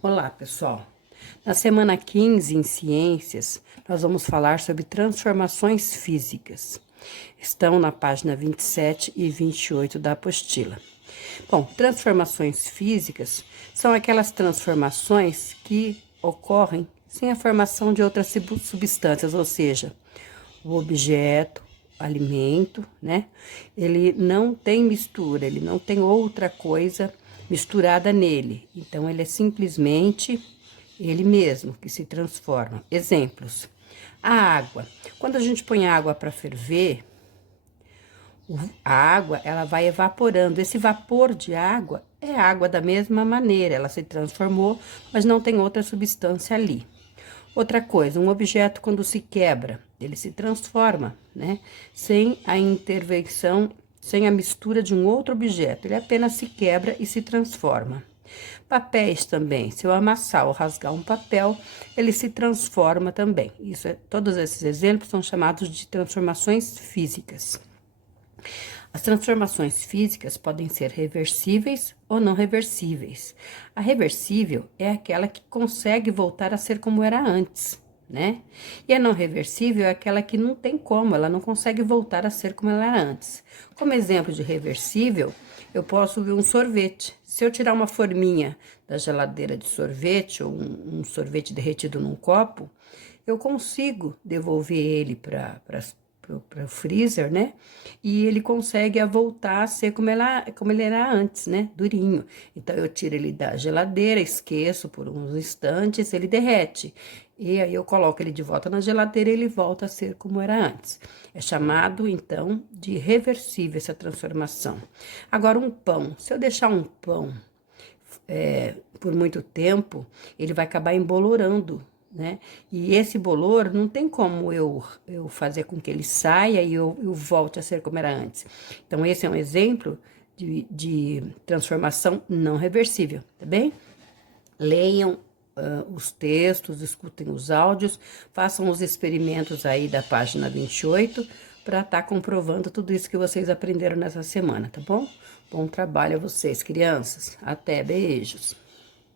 Olá, pessoal. Na semana 15, em Ciências, nós vamos falar sobre transformações físicas. Estão na página 27 e 28 da apostila. Bom, transformações físicas são aquelas transformações que ocorrem sem a formação de outras substâncias, ou seja, o objeto, alimento, né? Ele não tem mistura, ele não tem outra coisa misturada nele. Então, ele é simplesmente ele mesmo que se transforma. Exemplos: a água. Quando a gente põe a água para ferver, a água ela vai evaporando. Esse vapor de água é água da mesma maneira, ela se transformou, mas não tem outra substância ali. Outra coisa, um objeto quando se quebra, ele se transforma, né? Sem a intervenção, sem a mistura de um outro objeto, ele apenas se quebra e se transforma. Papéis também, se eu amassar ou rasgar um papel, ele se transforma também. Todos esses exemplos são chamados de transformações físicas. As transformações físicas podem ser reversíveis ou não reversíveis. A reversível é aquela que consegue voltar a ser como era antes, né? E a não reversível é aquela que não tem como, ela não consegue voltar a ser como ela era antes. Como exemplo de reversível, eu posso ver um sorvete. Se eu tirar uma forminha da geladeira de sorvete ou um sorvete derretido num copo, eu consigo devolver ele para o freezer, né? E ele consegue voltar a ser como ele era antes, né? Durinho. Então, eu tiro ele da geladeira, esqueço por uns instantes, ele derrete. E aí, eu coloco ele de volta na geladeira e ele volta a ser como era antes. É chamado, então, de reversível essa transformação. Agora, um pão. Se eu deixar um pão por muito tempo, ele vai acabar embolorando, né? E esse bolor não tem como eu fazer com que ele saia e eu volte a ser como era antes. Então, esse é um exemplo de transformação não reversível, tá bem? Leiam os textos, escutem os áudios, façam os experimentos aí da página 28 para estar comprovando tudo isso que vocês aprenderam nessa semana, tá bom? Bom trabalho a vocês, crianças. Até, beijos.